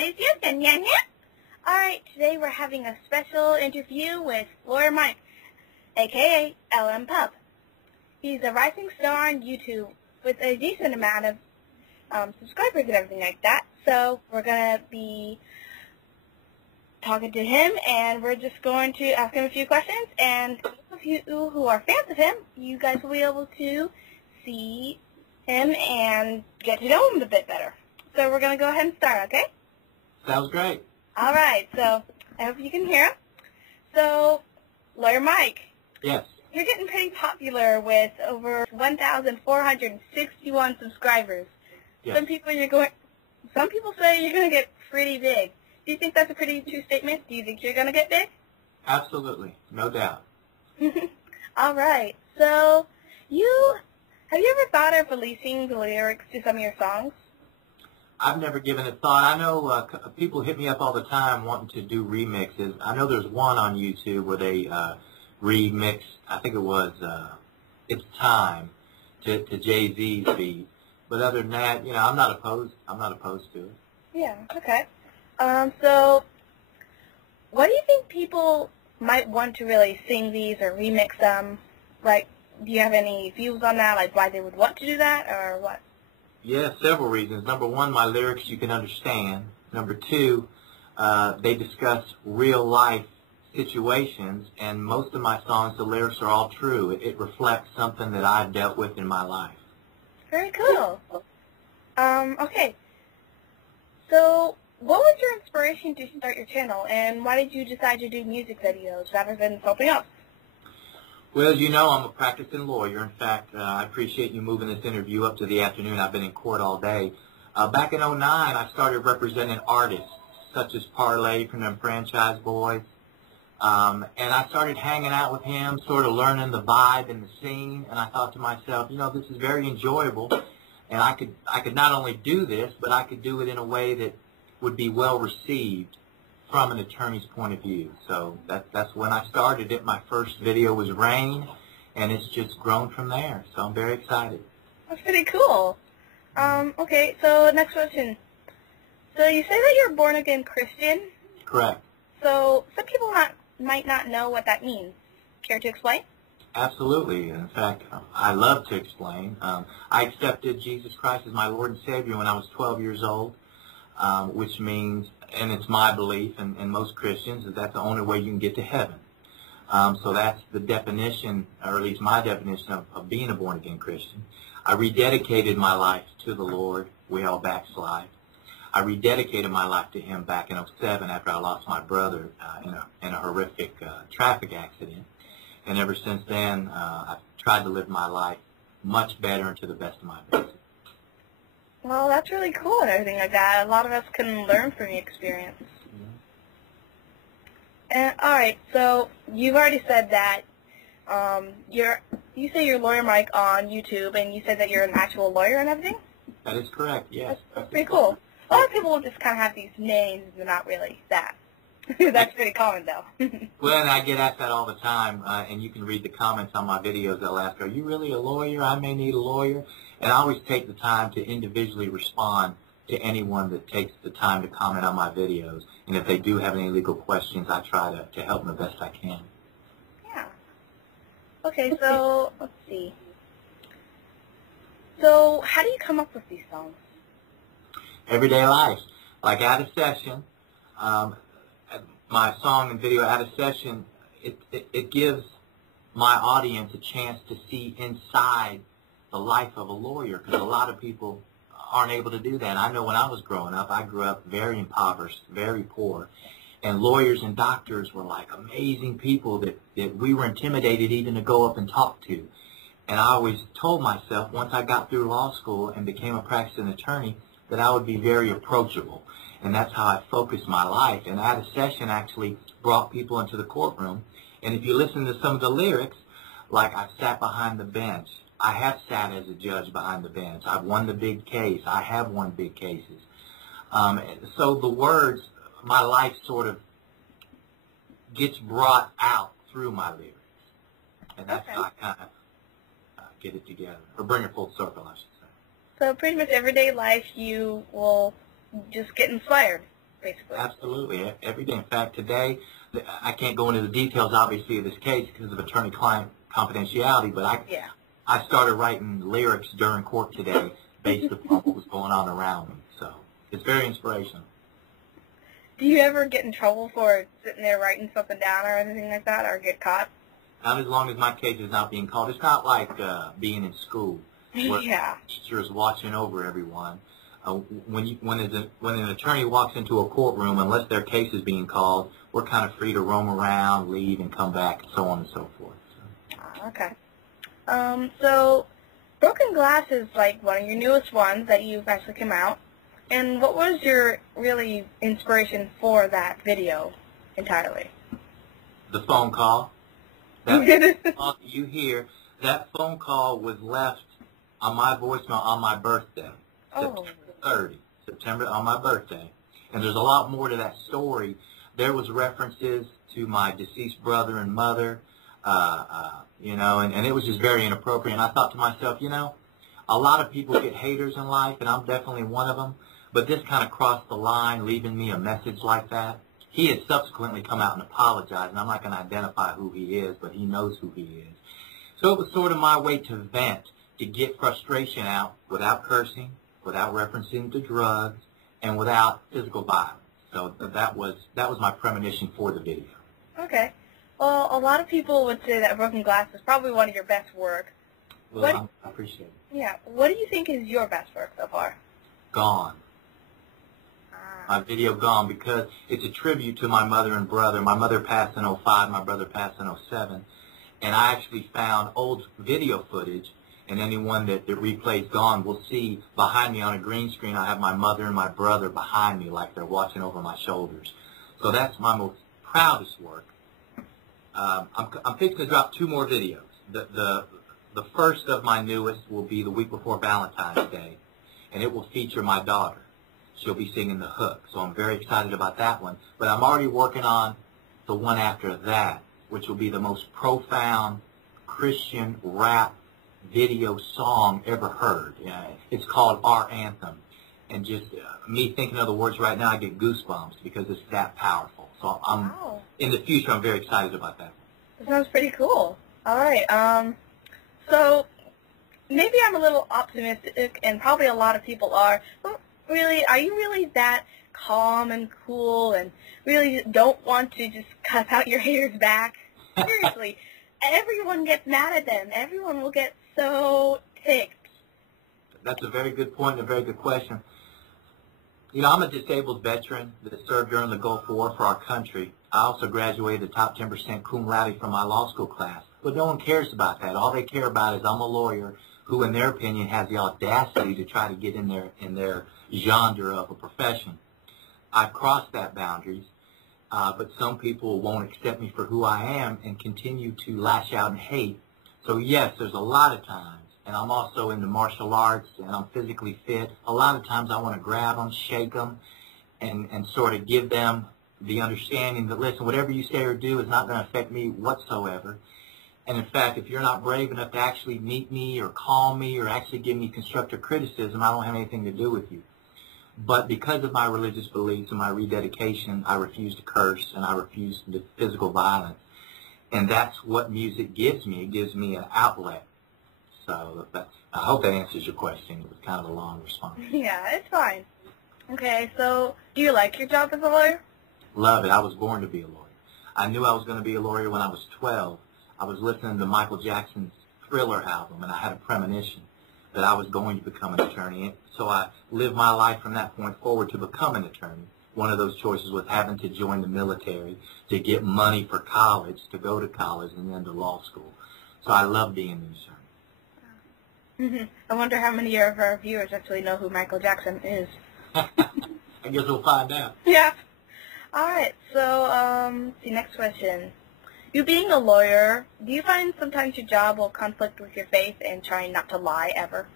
Houston, yeah. Alright, today we're having a special interview with Lawyer Mike, a.k.a. LM Pup. He's a rising star on YouTube with a decent amount of subscribers and everything like that. So we're going to be talking to him, and we're just going to ask him a few questions. And those of you who are fans of him, you guys will be able to see him and get to know him a bit better. So we're going to go ahead and start, okay? Sounds great. All right, so I hope you can hear him. So, Lawyer Mike. Yes. You're getting pretty popular with over 1,461 subscribers. Yes. Some people say you're going to get pretty big. Do you think that's a pretty true statement? Do you think you're going to get big? Absolutely, no doubt. All right. So, have you ever thought of releasing the lyrics to some of your songs? I've never given it thought. I know people hit me up all the time wanting to do remixes. I know there's one on YouTube where they remix, I think it was It's Time to Jay-Z's beat. But other than that, I'm not opposed to it. Yeah, okay. So what do you think people might want to really sing these or remix them? Like, do you have any views on that, like why they would want to do that, or what? Yeah, several reasons. Number one, my lyrics you can understand. Number two, they discuss real-life situations, and most of my songs, the lyrics are all true. It reflects something that I've dealt with in my life. Very cool. Okay. So, what was your inspiration to start your channel, and why did you decide to do music videos rather than something else? Well, as you know, I'm a practicing lawyer. In fact, I appreciate you moving this interview up to the afternoon. I've been in court all day. Back in '09, I started representing artists such as Parlay from them Franchise Boys. And I started hanging out with him, sort of learning the vibe and the scene. And I thought to myself, this is very enjoyable. And I could not only do this, but I could do it in a way that would be well received from an attorney's point of view. So that's when I started it. My first video was Rain, and it's just grown from there. So I'm very excited. That's pretty cool. Okay, so next question. So you say that you're a born-again Christian? Correct. So some people might not know what that means. Care to explain? Absolutely. In fact, I love to explain. I accepted Jesus Christ as my Lord and Savior when I was 12 years old, which means, and it's my belief, and most Christians, that that's the only way you can get to heaven. So that's the definition, or at least my definition, of being a born-again Christian. I rededicated my life to the Lord. We all backslide. I rededicated my life to Him back in '07 after I lost my brother in a horrific traffic accident. And ever since then, I've tried to live my life much better and to the best of my ability. Well, that's really cool and everything like that. A lot of us can learn from the experience. And all right, so you've already said that you say you're Lawyer Mike on YouTube, and you said that you're an actual lawyer and everything? That is correct, yes. That's pretty cool. A lot of people just kind of have these names, and they're not really that. That's pretty common, though. Well, and I get asked that all the time, and you can read the comments on my videos. They'll ask, are you really a lawyer? I may need a lawyer. And I always take the time to individually respond to anyone that takes the time to comment on my videos. And if they do have any legal questions, I try to help them the best I can. Yeah. Okay, so let's see. So how do you come up with these songs? Everyday life. Like Out of Session, my song and video Out of Session, it gives my audience a chance to see inside the life of a lawyer, because a lot of people aren't able to do that. I know when I was growing up, I grew up very impoverished, very poor, and lawyers and doctors were like amazing people that we were intimidated even to go up and talk to. And I always told myself, once I got through law school and became a practicing attorney, that I would be very approachable. And that's how I focused my life. And Out of Session actually brought people into the courtroom. And if you listen to some of the lyrics, like I've sat behind the bench, I have sat as a judge behind the bench, I've won the big case, I have won big cases. So the words, my life sort of gets brought out through my lyrics. And that's how I kind of get it together, or bring it full circle, I should say. So pretty much everyday life you will just get inspired. basically. Absolutely. Every day. In fact, today, I can't go into the details, obviously, of this case because of attorney-client confidentiality, but I started writing lyrics during court today based upon what was going on around me. So it's very inspirational. Do you ever get in trouble for sitting there writing something down or anything like that, or get caught? Not as long as my case is not being called. It's not like being in school where teacher is watching over everyone. When an attorney walks into a courtroom, unless their case is being called, we're kind of free to roam around, leave, and come back, and so on and so forth. So. Okay. So Broken Glass is like one of your newest ones that you've actually come out. And what was your really inspiration for that video entirely? The phone call. That phone call you hear, that phone call was left on my voicemail on my birthday, September 30, on my birthday. And there's a lot more to that story. There was references to my deceased brother and mother, and it was just very inappropriate. And I thought to myself, a lot of people get haters in life, and I'm definitely one of them. But this kind of crossed the line, leaving me a message like that. He has subsequently come out and apologized, and I'm not going to identify who he is, but he knows who he is. So it was sort of my way to vent, to get frustration out without cursing, without referencing to drugs, and without physical violence. So that was my premonition for the video. Okay. Well, a lot of people would say that Broken Glass is probably one of your best work. Well, I appreciate it. Yeah. What do you think is your best work so far? Gone. My video Gone, because it's a tribute to my mother and brother. My mother passed in 2005, my brother passed in 2007. And I actually found old video footage, and anyone that replays Gone will see behind me on a green screen, I have my mother and my brother behind me like they're watching over my shoulders. So that's my most proudest work. I'm fixing to drop 2 more videos. The first of my newest will be the week before Valentine's Day, and it will feature my daughter. She'll be singing the hook, so I'm very excited about that one. But I'm already working on the one after that, which will be the most profound Christian rap video song ever heard. It's called Our Anthem. And just me thinking of the words right now, I get goosebumps because it's that powerful. So in the future, I'm very excited about that. That sounds pretty cool. All right. So maybe I'm a little optimistic, and probably a lot of people are. But really, are you really that calm and cool and really don't want to just cut out your haters back? Seriously, everyone gets mad at them. Everyone will get so ticked. That's a very good point and a very good question. I'm a disabled veteran that served during the Gulf War for our country. I also graduated top 10% cum laude from my law school class. But no one cares about that. All they care about is I'm a lawyer who, in their opinion, has the audacity to try to get in their genre of a profession. I've crossed that boundaries, but some people won't accept me for who I am and continue to lash out and hate. So yes, there's a lot of times, and I'm also into martial arts, and I'm physically fit. A lot of times I want to grab them, shake them, and sort of give them the understanding that, listen, whatever you say or do is not going to affect me whatsoever. And in fact, if you're not brave enough to actually meet me or call me or actually give me constructive criticism, I don't have anything to do with you. But because of my religious beliefs and my rededication, I refuse to curse and I refuse to physical violence. And that's what music gives me. It gives me an outlet. So I hope that answers your question. It was kind of a long response. Yeah, it's fine. Okay, so do you like your job as a lawyer? Love it. I was born to be a lawyer. I knew I was going to be a lawyer when I was 12. I was listening to Michael Jackson's Thriller album, and I had a premonition that I was going to become an attorney. So I lived my life from that point forward to become an attorney. One of those choices was having to join the military to get money for college, to go to college, and then to law school. So I love being an attorney. I wonder how many of our viewers actually know who Michael Jackson is. I guess we'll find out. Yeah. All right. So, the next question. You being a lawyer, do you find sometimes your job will conflict with your faith and trying not to lie ever?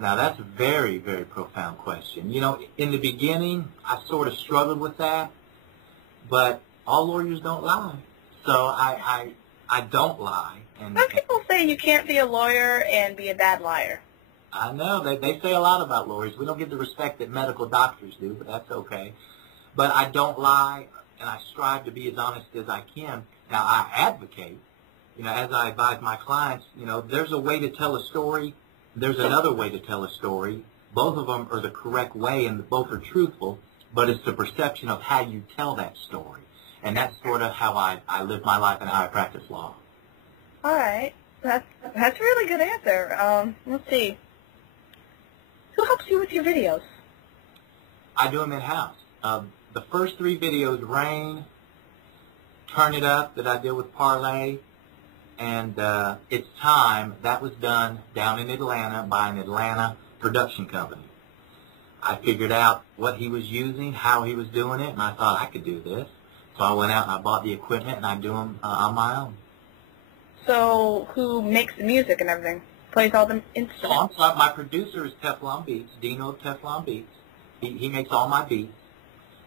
Now, that's a very, very profound question. In the beginning, I sort of struggled with that, but all lawyers don't lie. So I don't lie. Some people say you can't be a lawyer and be a bad liar. I know. They say a lot about lawyers. We don't get the respect that medical doctors do, but that's okay. But I don't lie, and I strive to be as honest as I can. Now, I advocate, as I advise my clients, there's a way to tell a story. There's another way to tell a story. Both of them are the correct way, and both are truthful, but it's the perception of how you tell that story. And that's sort of how I live my life and how I practice law. All right. That's a really good answer. Let's see. Who helps you with your videos? I do them in-house. The first 3 videos, Rain, Turn It Up, that I did with Parlay, and It's Time, that was done down in Atlanta by an Atlanta production company. I figured out what he was using, how he was doing it, and I thought I could do this. So I went out and I bought the equipment, and I do them on my own. So who makes the music and everything? Plays all the instruments? Oh, I'm sorry. My producer is Teflon Beats, Dino of Teflon Beats. He makes all my beats.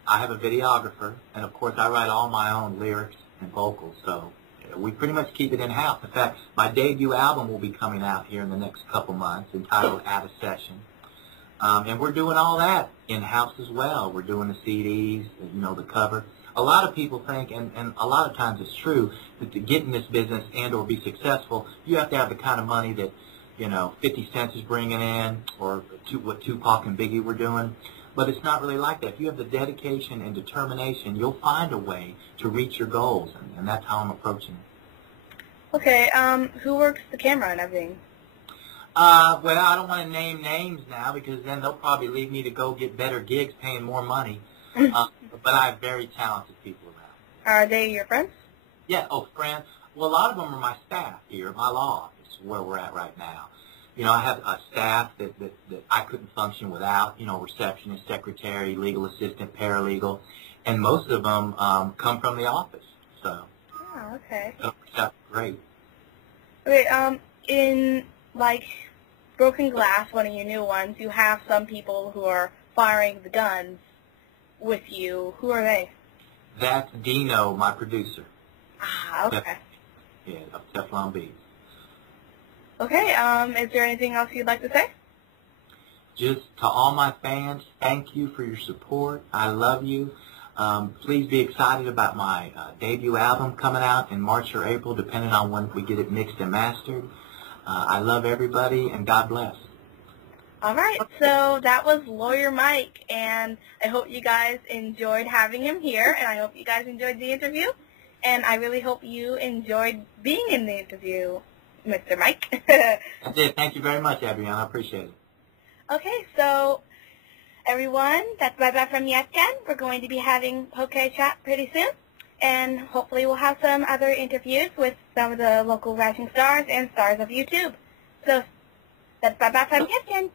I have a videographer, and of course I write all my own lyrics and vocals. So we pretty much keep it in-house. In fact, my debut album will be coming out here in the next couple months, entitled Out of Session. And we're doing all that in-house as well. We're doing the CDs, the cover. A lot of people think, and a lot of times it's true, that to get in this business and or be successful, you have to have the kind of money that, 50 Cent is bringing in, or what Tupac and Biggie were doing. But it's not really like that. If you have the dedication and determination, you'll find a way to reach your goals, and that's how I'm approaching it. Okay, who works the camera and everything? Well, I don't want to name names now, because then they'll probably leave me to go get better gigs paying more money. But I have very talented people around. Are they your friends? Yeah, friends. Well, a lot of them are my staff here at my law office, where we're at right now. I have a staff that I couldn't function without, receptionist, secretary, legal assistant, paralegal, and most of them come from the office. So, oh, okay. That's great. Okay, in, Broken Glass, one of your new ones, you have some people who are firing the guns with you. Who are they? That's Dino, my producer. Ah, okay. Yeah, of Teflon Beats. Okay, is there anything else you'd like to say? Just to all my fans, thank you for your support. I love you. Please be excited about my debut album coming out in March or April, depending on when we get it mixed and mastered. I love everybody, and God bless. All right, so that was Lawyer Mike, and I hope you guys enjoyed having him here, and I hope you guys enjoyed the interview, and I really hope you enjoyed being in the interview, Mr. Mike. I did. Thank you very much, Adriana. I appreciate it. Okay, so everyone, that's bye-bye from Yescan. We're going to be having Poke Chat pretty soon, and hopefully we'll have some other interviews with some of the local rising stars and stars of YouTube. So that's bye-bye from Yescan.